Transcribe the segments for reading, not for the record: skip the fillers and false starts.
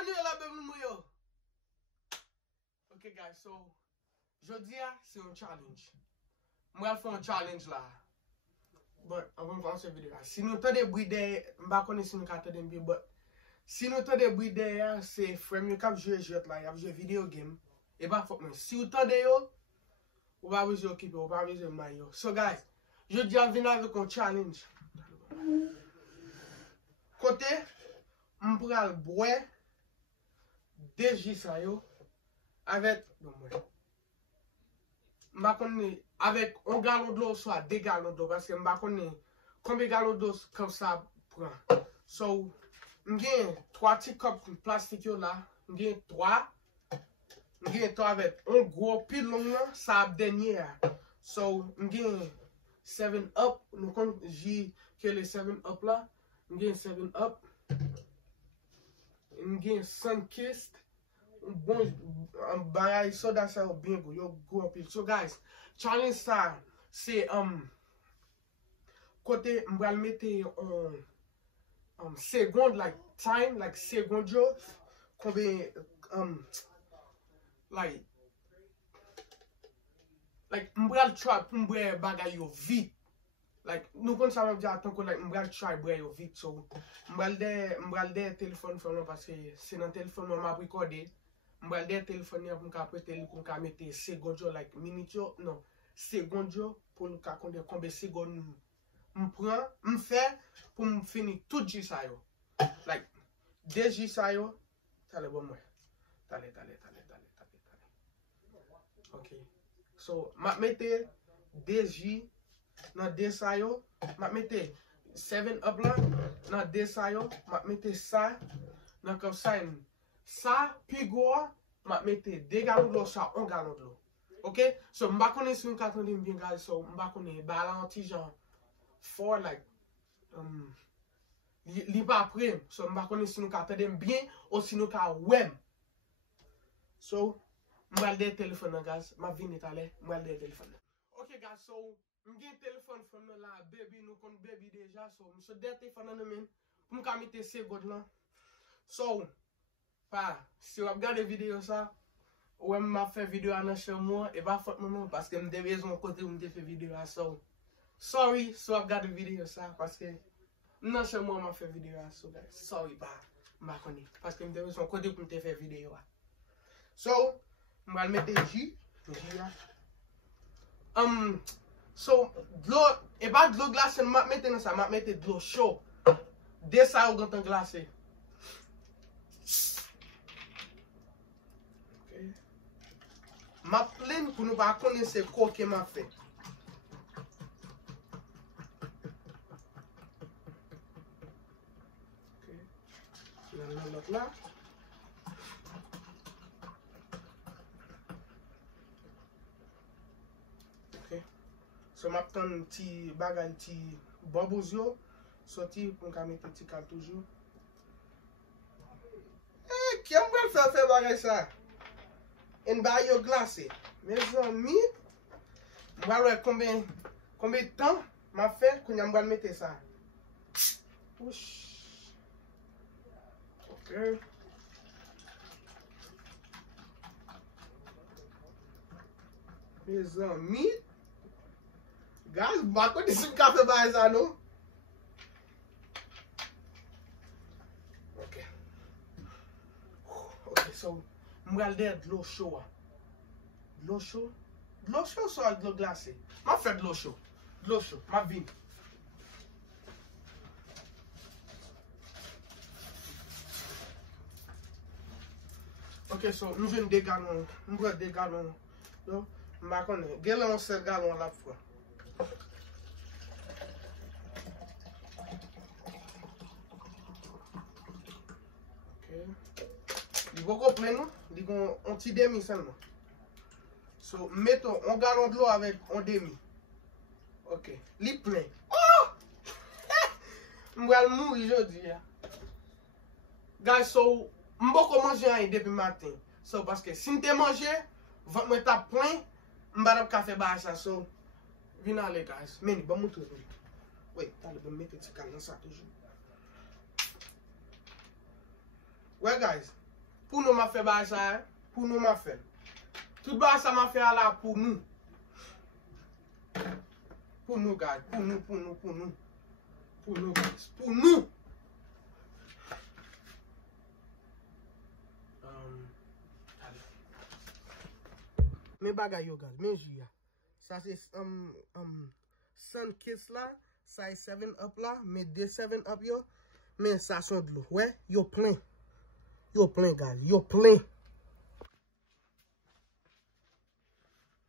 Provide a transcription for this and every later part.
Bienvenue à la Bienvenue. Ok guys, so jeudi c'est un challenge. Moi je fais un challenge là. But avant de commencer la vidéo, si nous t'as des bruits derrière, je ne sais pas si nous t'as bien, but si nous t'as des bruits derrière, c'est frère mieux qui joue là, il a joué vidéo game. Et bah faut que si vous t'entendez yo, vous va vous occuper, vous va vous maillot. So guys, je dis à venir avec un challenge. Côté, on pourra le boire des ça yo avec avec un gallon d'eau soit 2 gallons d'eau parce que je connais combien de gallons d'eau comme ça prend. So, j'ai 3 petits cups de plastique là, j'ai 3 avec un gros pilon là, ça a dernier. So, j'ai 7 up, nous j'ai que les 7 up là, j'ai 7 up. J'ai 5 kist. Bon, bagay soda ça bien go, yo go up. So guys, challenge ça c'est côté m'bral mettre seconde like time like seconde yo combien like m'bral try pour m'bral bagay yo vite. Like nous kon ça m'a dit attends que like m'bral try bral yo vite. So m'bral de téléphone fond parce que c'est dans téléphone m'a recorder. M'bral de téléphone pour m'apprêter pour mettre seconde like minute non seconde pour nous compter combien secondes m'prend m'fait pour me finir tout j ça yo like 2 j ça yo t'allez bon moi t'allez OK so m'a mettre 2 j dans 2 ça yo m'a mettre 7 up là dans 2 ça yo m'a mettre ça dans comme ça puis gros m'a mettre 2 gallons d'eau ça 1 gallon d'eau. OK so m'pa connait si nous attendons bien guys so m'pa connait balanti genre for like li pas après so m'pa connait si nous attendons bien ou si nous ka web. So m'pa le téléphone guys m'a vinn aller m'pa le téléphone. OK guys so m'gen téléphone from là baby nous kon baby déjà so m'so de téléphone nan men pour m'ka mettre seconde là. So si vous regardez la vidéo ça, ou m'a fait vidéo à chez moi, et pas faute moi parce que me devais mon côté où me fait vidéo à ça. Sorry, si vous regardez la vidéo ça parce que non chez moi m'a fait vidéo à ça. Sorry m'a connait parce que me devais mon côté où me fait vidéo. So, je vais mettre J. So, de l'eau, et pas de l'eau glacée, m'a mettre dans ça, m'a mettre de l'eau chaude. Dès ça, vous avez glacé. Ma pleine pour nous pas connaître quoi que m'a fait. OK. Là. OK. So m'a prendre un petit bagage petit bubbles yo sorti pour mettre petit cartouche yo. Qui va faire bagage ça? En bas yo glacé. Mes amis, moi combien de temps m'a fait qu'on va mettre ça. Push. OK. Mes amis, guys, bah quoi dis café ba ça non? OK. OK, so m'gal de l'eau chaude. De l'eau chaude? De l'eau chaude soit de l'eau glacée. M'a fait de l'eau chaude. De l'eau chaude, m'a vin. OK, so nous venons 2 gallons. Nous prenons 2 gallons. Donc, m'a connait. Gallon 7 gallons la fois. Il va complet non? Il y a un petit demi seulement. So, mettons un gallon de l'eau avec un demi. OK. Li plein. Oh! Je vais mourir aujourd'hui. Guys, so, je ne vais pas manger rien depuis le matin. So, parce que si je mange, je vais être plein, je vais café bas. So, venez aller, guys. Mais, je vais me montrer. Oui, je vais mettre ce calme dans ça toujours. Ouais, guys. Pour nous, m'a fait bah ça, hein? Pour nous, m'a fait. Tout bah ça m'a fait là pour nous. Pour nous, guys. Pour nous. Pour nous, guys. Pour nous. Mes bagay yo, guys. Mes jus, ça c'est Sun Kiss là. Ça est 7 Up là. Mais des 7 Up yo. Mais ça sont de l'eau. Ouais, yo plein. Yo plein, guys. Yo plein.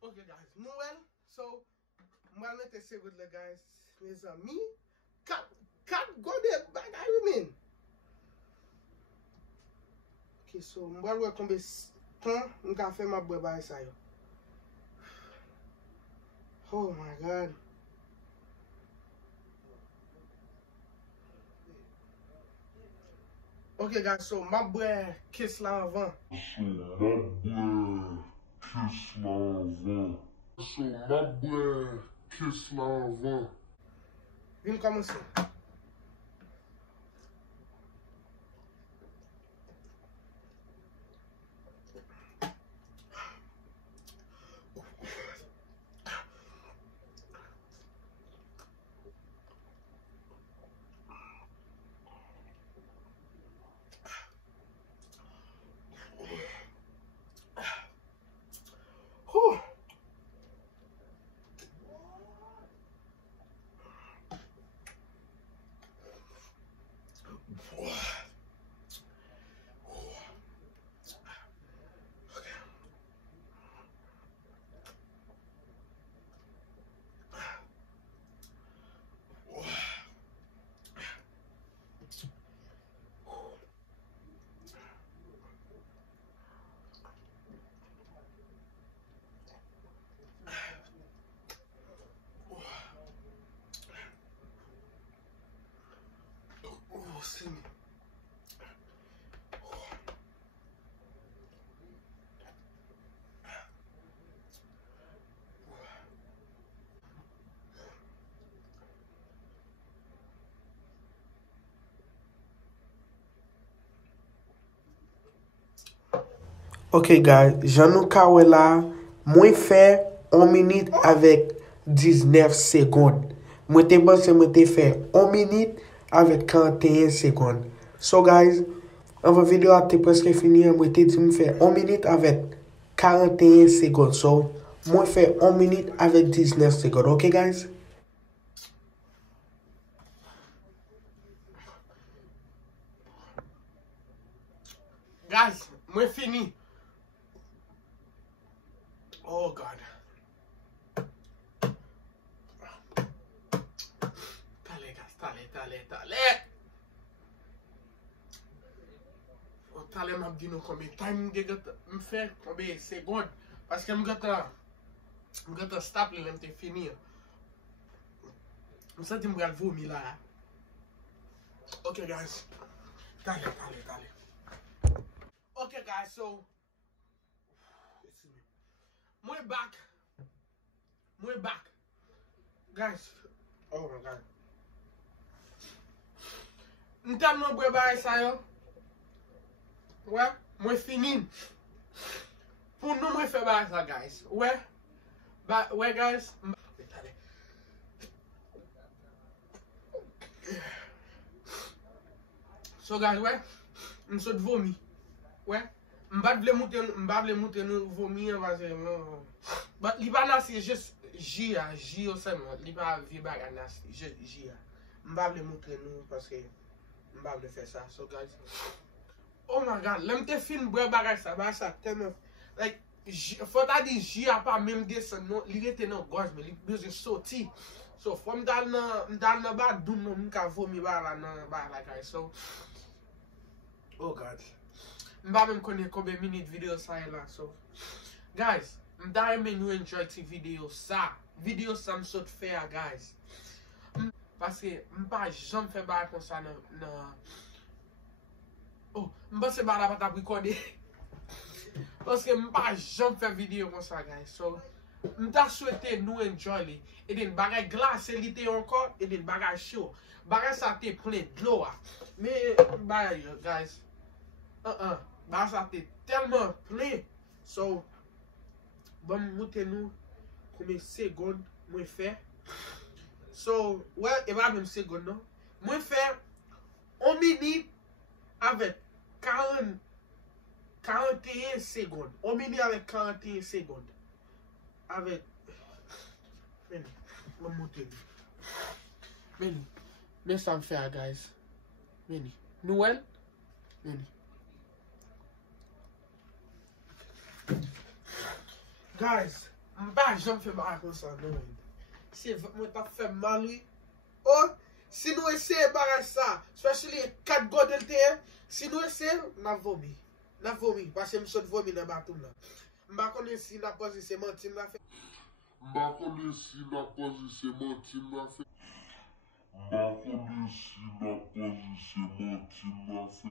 Ok, guys. Noël. So, moi, je vais essayer with the guys. Mes amis. Can't go there. Bagay women. Ok, so, moi, je vais combien temps. Je vais faire ma boîte by ça yo. Oh my God. Ok, guys, so ma boy kiss là avant. Vim commencer. Ok guys, jan nou ka wè la, mwen fè 1 minute avèk 19 secondes. Mwen te pense mwen te fè 1 minute avèk 41 secondes. So guys, anvan video a te preske fini, mwen te di mwen fè 1 minute avèk 41 secondes. So, mwen fè 1 minute avèk 19 secondes. Ok guys? Guys, mwen fini. Oh God. Tale guys, tale. Oh, tale map di nou kombe time de gata m'fè kombe seconde. Paske m'gata stop li lem te fini. M'senti m'gal vomi la. Ok guys. Tale. Ok guys, so Mwen back. Guys. Oh my God. Ntan mwen bwe ba sa yo. Ouais, mwen fini. Pour nou mwen fè ba sa guys. Ouais. Ouais guys. So guys, ouais. M'sot vomi. Ouais. M'bad vle mouten nou vomi parce but li pa nasi just J yo seman. Li pa vi baga nasi. Just J. M'bad vle mouten nou parce m'bad vle fè ça. So guys. Oh my God, lem te fin bwe bagay sa, ba sa teme. Like, fota di J a pa mem desen nou, li rete nan goj me, li beze soti. So, fwa m'dal nan ba doun nou, m'ka vomi ba la nan ba la guys. So, oh God. Mba men konen kobe minute video sa e la. So, guys, mda reme nou enjoy ti video sa. Video sa msot fe a guys. Paske mpa jom fe ba kon sa nan oh, mba se ba la pata rekode. Paske mpa jom fe video kon sa guys. So, mta souwete nou enjoy li. E den bagay glase li te ankon, e den bagay show. Bagay sa te ple dlo a. Me, bagay yo guys. Ba sa te telman ple. So, bon moute nou kome seconde mwen fè. So, well, e ba men seconde non. Mwen fè 1 minute avèk 41 seconde. 1 minute avèk 41 seconde. Avèk, meni, mwen moute nou. Meni, men sa m fè a guys. Meni, nou el? Meni. Guys, mba jom fè ba kon sa nou men. Si mwen ta fè mal oui. Oh, si nou ese baraj sa, especially 4 gode lte, si nou ese, na vomi. Na vomi, parce msot vomi nan batoum nan. Mba konen si na posi se mantim na fè. Mba konen si na posi se mantim na fè.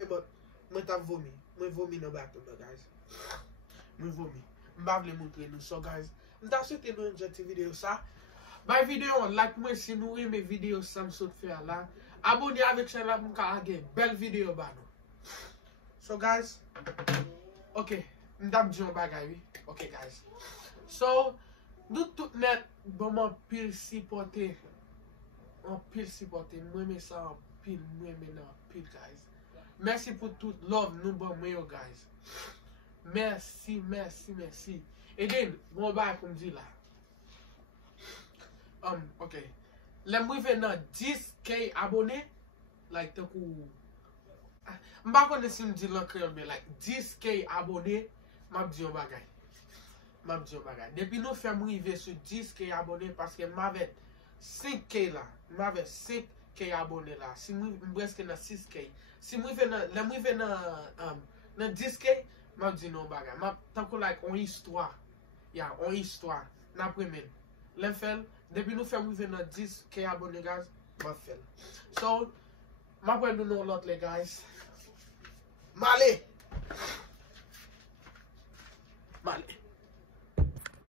But, mwen ta vomi. Mwen vomi nan batoum nan guys. Mwen vomi. Mba vle montre nou. So guys, mta sote nou enjoy video sa. Bay video on like mwen si nou reme video sa msot fè la. Abonye avèk chan la mwen ka age bel video ba nou. So guys, ok, mdam diyon bagay oui. Ok guys. So, nou tout net bon mwen pil sipote. An pil sipote. Mwen me sa an pil, mwen me nan pil guys. Merci pour tout love nou bon mwen yo guys. Merci, merci, merci. E den, mwen bay pou mdi la. Ok. Lem mwen ven nan 10k abone. Like, te kou... Mba konen si mdi lan kreol me. Like, 10k abone. Mab diyon bagay. Mab diyon bagay. Depi nou fè mwen rive sou 10k abone. Paske mwavet 5k la. Mwavet 5k abone la. Si mwen breske nan 6k. Si mwen ven nan... Lem mwen ven nan 10k. Mab diyon bagay. Mab tankou like on histwa. Ya, on histwa. Na premen. Lem fel... Depi nou fè mwen ven nan 10k abone guys, mwen fel. So, mwen pren nou lot le guys. Male! Male!